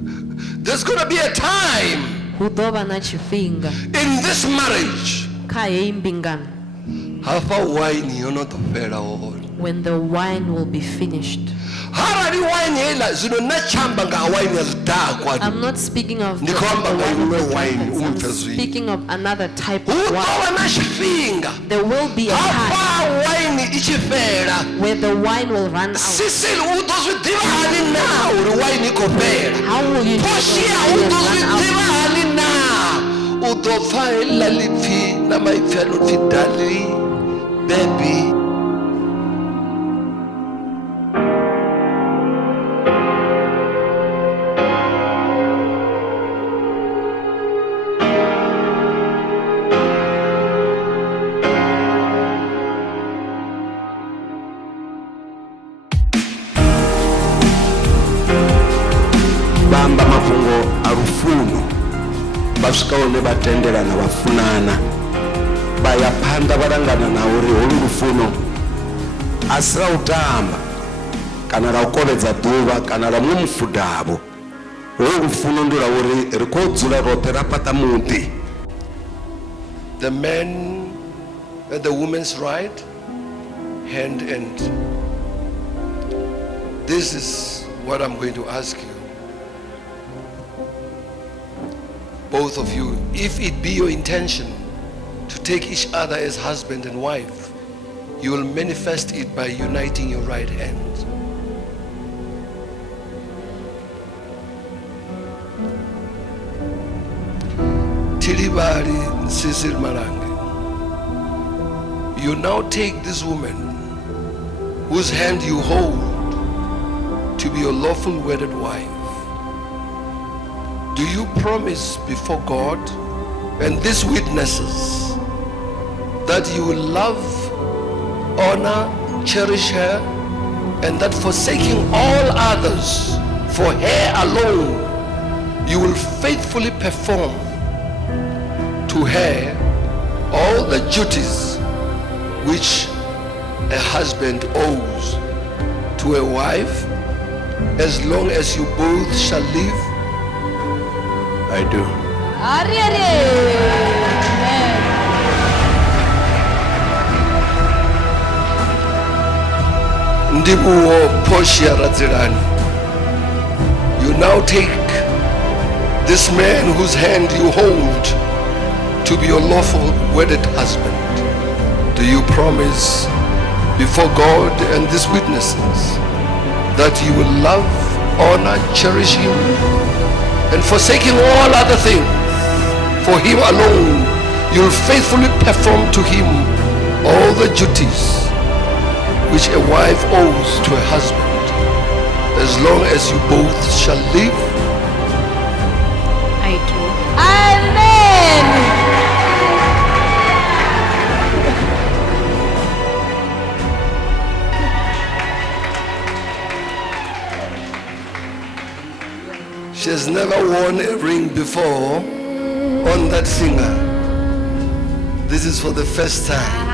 There's going to be a time in this marriage when the wine will be finished. I'm not speaking of the wine. I'm speaking of another type of wine. There will be a time where the wine will run out. Cecil, how will you run out? Baby. Bamba mafungo arufuno basikaone batenderana bafunana bayapanda barangana na uri olufuno asira utamba kana la ukoledza duva kana la mumfudabo olufuno ndura uri rikodzula rote rapata muti. The man at the woman's right hand, and this is what I'm going to ask you, both of you, if it be your intention to take each other as husband and wife, you will manifest it by uniting your right hand. Tilibari Cecil Marange, you now take this woman whose hand you hold to be your lawful wedded wife. Do you promise before God and these witnesses that you will love, honor, cherish her, and that forsaking all others for her alone, you will faithfully perform to her all the duties which a husband owes to a wife as long as you both shall live? I do. Ndivhuwo Portia Radzirani, you now take this man whose hand you hold to be your lawful wedded husband. Do you promise before God and these witnesses that you will love, honor, cherish him, and forsaking all other things, for him alone, you'll faithfully perform to him all the duties which a wife owes to a husband, as long as you both shall live? I do. Amen. She has never worn a ring before on that finger. This is for the first time.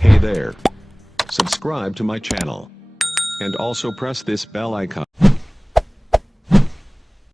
Hey there. Subscribe to my channel. And also press this bell icon.